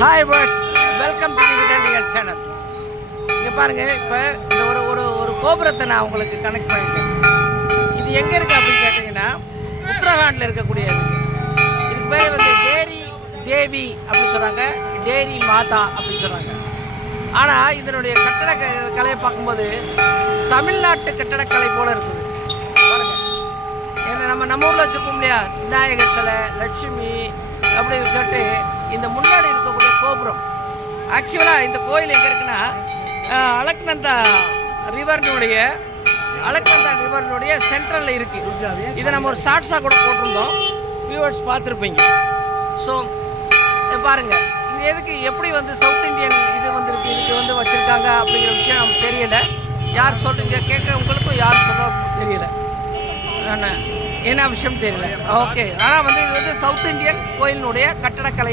Hi words, welcome to real channel. இங்கே பாருங்கள், இப்போ இந்த ஒரு ஒரு ஒரு கோபுரத்தை நான் உங்களுக்கு கனெக்ட் பண்ணியிருக்கேன். இது எங்கே இருக்குது அப்படின்னு கேட்டிங்கன்னா, உத்தரகாண்டில் இருக்கக்கூடியது. இதுக்கு பேர் வந்து டேரி தேவி அப்படின்னு சொல்கிறாங்க, டேரி மாதா அப்படின்னு சொல்கிறாங்க. ஆனால் இதனுடைய கட்டட கலையை பார்க்கும்போது தமிழ்நாட்டு கட்டடக்கலை போல் இருக்குது. பாருங்கள், ஏன்னா நம்ம ஊரில் வச்சுருப்போம் இல்லையா, விநாயகர் சிலை, லட்சுமி அப்படின்னு சொல்லிட்டு இந்த முன்னாடி இருக்கக்கூடிய கோபுரம். ஆக்சுவலாக இந்த கோயில் எங்கே இருக்குன்னா, அலக்நந்தா ரிவர்னுடைய சென்ட்ரலில் இருக்குது. இதை நம்ம ஒரு ஷார்ட்ஸாக கூட போட்டிருந்தோம், வியூவர்ஸ் பார்த்துருப்பீங்க. ஸோ பாருங்கள், இது எதுக்கு எப்படி வந்து சவுத் இந்தியன் இது வந்துருக்கு, இதுக்கு வந்து வச்சுருக்காங்க அப்படிங்கிற விஷயம் நமக்கு தெரியலை. யார் சொல்கிறீங்க கேட்குறவங்களுக்கும் யார் சொல்ல தெரியல, என்ன விஷயம் தெரியல. ஓகே, ஆனால் வந்து இது வந்து சவுத் இந்தியன் கோயிலினுடைய கட்டடக்கலை